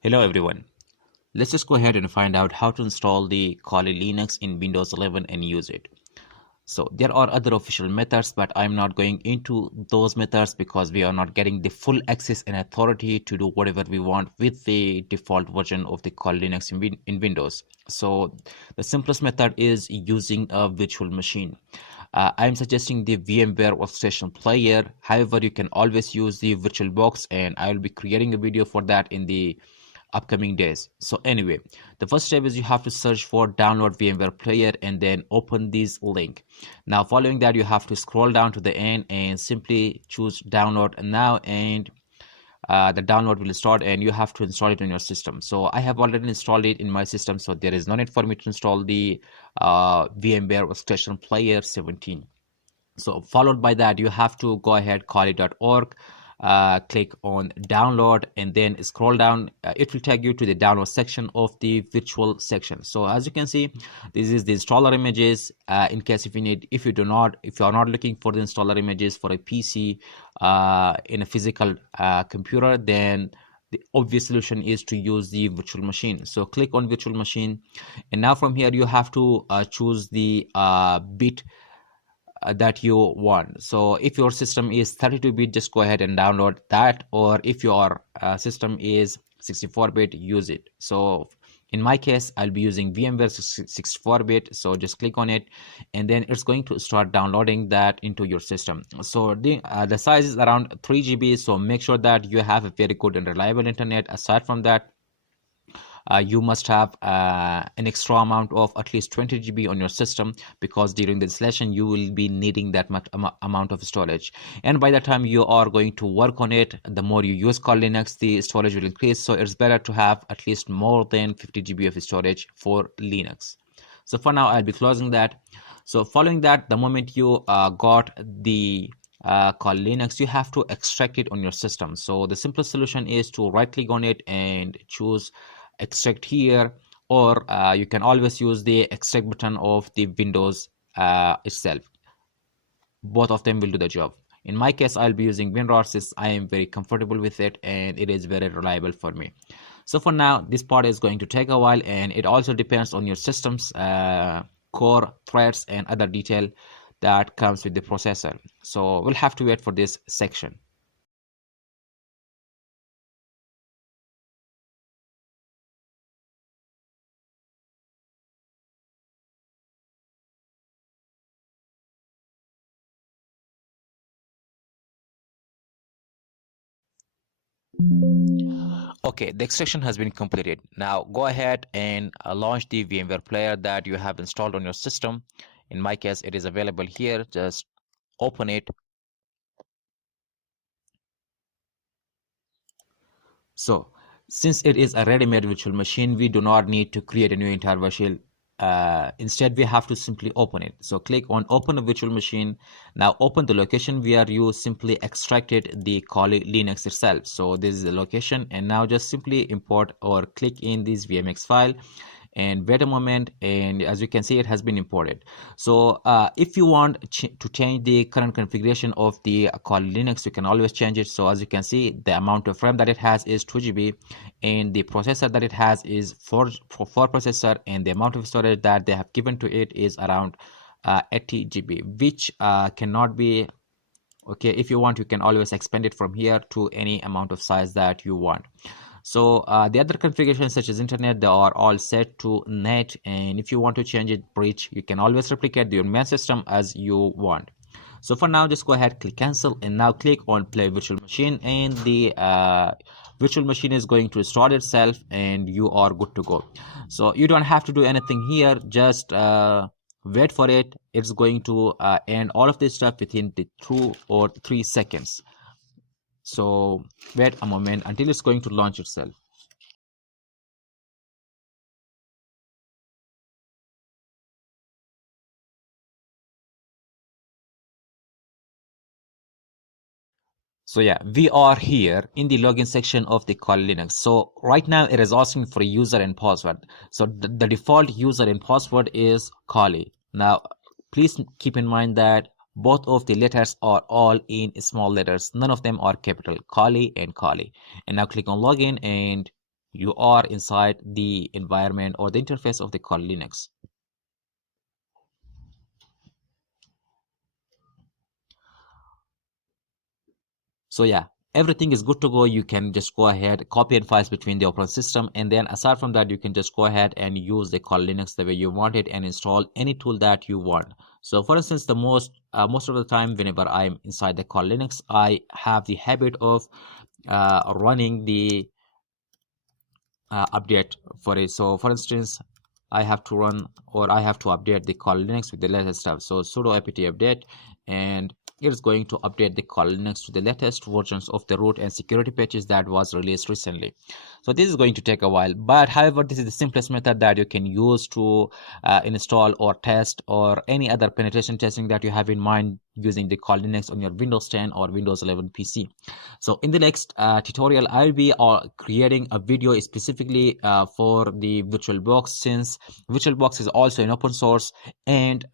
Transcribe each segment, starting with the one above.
Hello everyone. Let's just go ahead and find out how to install the Kali Linux in Windows 11 and use it. So there are other official methods, but I'm not going into those methods because we are not getting the full access and authority to do whatever we want with the default version of the Kali Linux in Windows. So the simplest method is using a virtual machine. I'm suggesting the VMware workstation player. However, you can always use the VirtualBox, and I will be creating a video for that in the upcoming days. So anyway, the first step is you have to search for download VMware player and then open this link. Now following that, you have to scroll down to the end and simply choose download now, and the download will start and you have to install it on your system. So I have already installed it in my system, so there is no need for me to install the VMware workstation player 17. So followed by that, you have to go ahead, kali.org, click on download, and then scroll down. It will take you to the download section of the virtual section. So as you can see, this is the installer images. In case if you are not looking for the installer images for a PC in a physical computer, then the obvious solution is to use the virtual machine. So click on virtual machine, and now from here you have to choose the bit that you want. So if your system is 32-bit, just go ahead and download that, or if your system is 64-bit, use it. So in my case, I'll be using VMware 64-bit, so just click on it and then it's going to start downloading that into your system. So the size is around 3 GB, so make sure that you have a very good and reliable internet. Aside from that, you must have an extra amount of at least 20 GB on your system, because during the installation you will be needing that much amount of storage, and by the time you are going to work on it, the more you use Kali Linux, the storage will increase. So it's better to have at least more than 50 GB of storage for Linux. So for now, I'll be closing that. So following that, the moment you got the Kali Linux, you have to extract it on your system. So the simplest solution is to right click on it and choose extract here, or you can always use the extract button of the Windows itself. Both of them will do the job. In my case, I'll be using WinRAR since I am very comfortable with it and it is very reliable for me. So for now, this part is going to take a while, and it also depends on your system's core threads and other detail that comes with the processor. So we'll have to wait for this section. Okay, the extraction has been completed. Now go ahead and launch the VMware player that you have installed on your system. In my case, it is available here. Just open it. So since it is a ready-made virtual machine, we do not need to create a new entire virtual. Instead, we have to simply open it. So click on open a virtual machine. Now open the location where you simply extracted the Kali Linux itself. So this is the location, and now just simply import or click in this VMX file and wait a moment, and as you can see, it has been imported. So if you want to change the current configuration of the Kali Linux, you can always change it. So as you can see, the amount of RAM that it has is 2 GB, and the processor that it has is 4 processor, and the amount of storage that they have given to it is around 80 GB, which cannot be okay. If you want, you can always expand it from here to any amount of size that you want. So the other configurations such as internet, they are all set to net, and if you want to change it bridge, you can always replicate your main system as you want. So for now, just go ahead, click cancel, and now click on play virtual machine, and the virtual machine is going to start itself and you are good to go. So you don't have to do anything here, just wait for it. It's going to end all of this stuff within the 2 or 3 seconds. So wait a moment until it's going to launch itself. So yeah, we are here in the login section of the Kali Linux. So right now it is asking for a user and password. So the default user and password is Kali. Now please keep in mind that both of the letters are all in small letters. None of them are capital. Kali and Kali. And now click on login, and you are inside the environment or the interface of the Kali Linux. So yeah, everything is good to go. You can just go ahead, copy and files between the operating system, and then aside from that, you can just go ahead and use the Kali Linux the way you want it and install any tool that you want. So for instance, the most of the time, whenever I'm inside the Kali Linux, I have the habit of running the update for it. So for instance, I have to run or I have to update the Kali Linux with the latest stuff. So sudo apt update, and it is going to update the Kali Linux to the latest versions of the root and security patches that was released recently. So this is going to take a while, but however, this is the simplest method that you can use to install or test or any other penetration testing that you have in mind using the Kali Linux on your Windows 10 or Windows 11 PC. So in the next tutorial, I'll be creating a video specifically for the VirtualBox, since VirtualBox is also an open source, and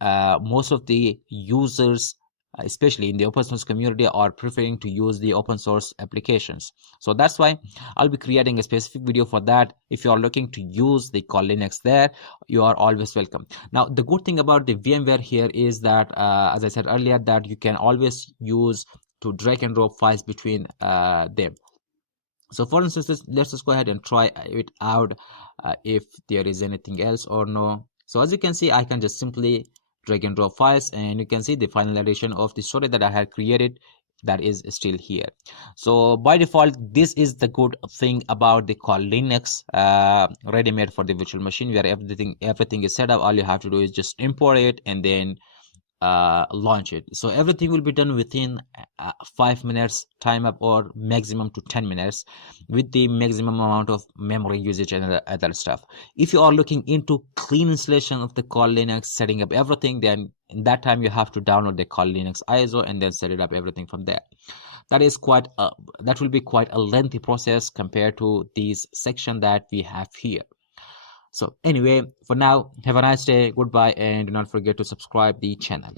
most of the users, especially in the open source community, are preferring to use the open source applications. So that's why I'll be creating a specific video for that. If you are looking to use the Kali Linux there, you are always welcome. Now the good thing about the VMware here is that as I said earlier, that you can always use to drag and drop files between them. So for instance, let's just go ahead and try it out if there is anything else or no. So as you can see, I can just simply drag and drop files, and you can see the final edition of the story that I had created that is still here. So by default, this is the good thing about the Kali Linux ready-made for the virtual machine, where everything is set up. All you have to do is just import it and then launch it. So everything will be done within 5 minutes time up, or maximum to 10 minutes, with the maximum amount of memory usage and other stuff. If you are looking into clean installation of the Kali Linux, setting up everything, then in that time you have to download the Kali Linux ISO and then set it up everything from there. That will be quite a lengthy process compared to this section that we have here. So anyway, for now, have a nice day, goodbye, and do not forget to subscribe the channel.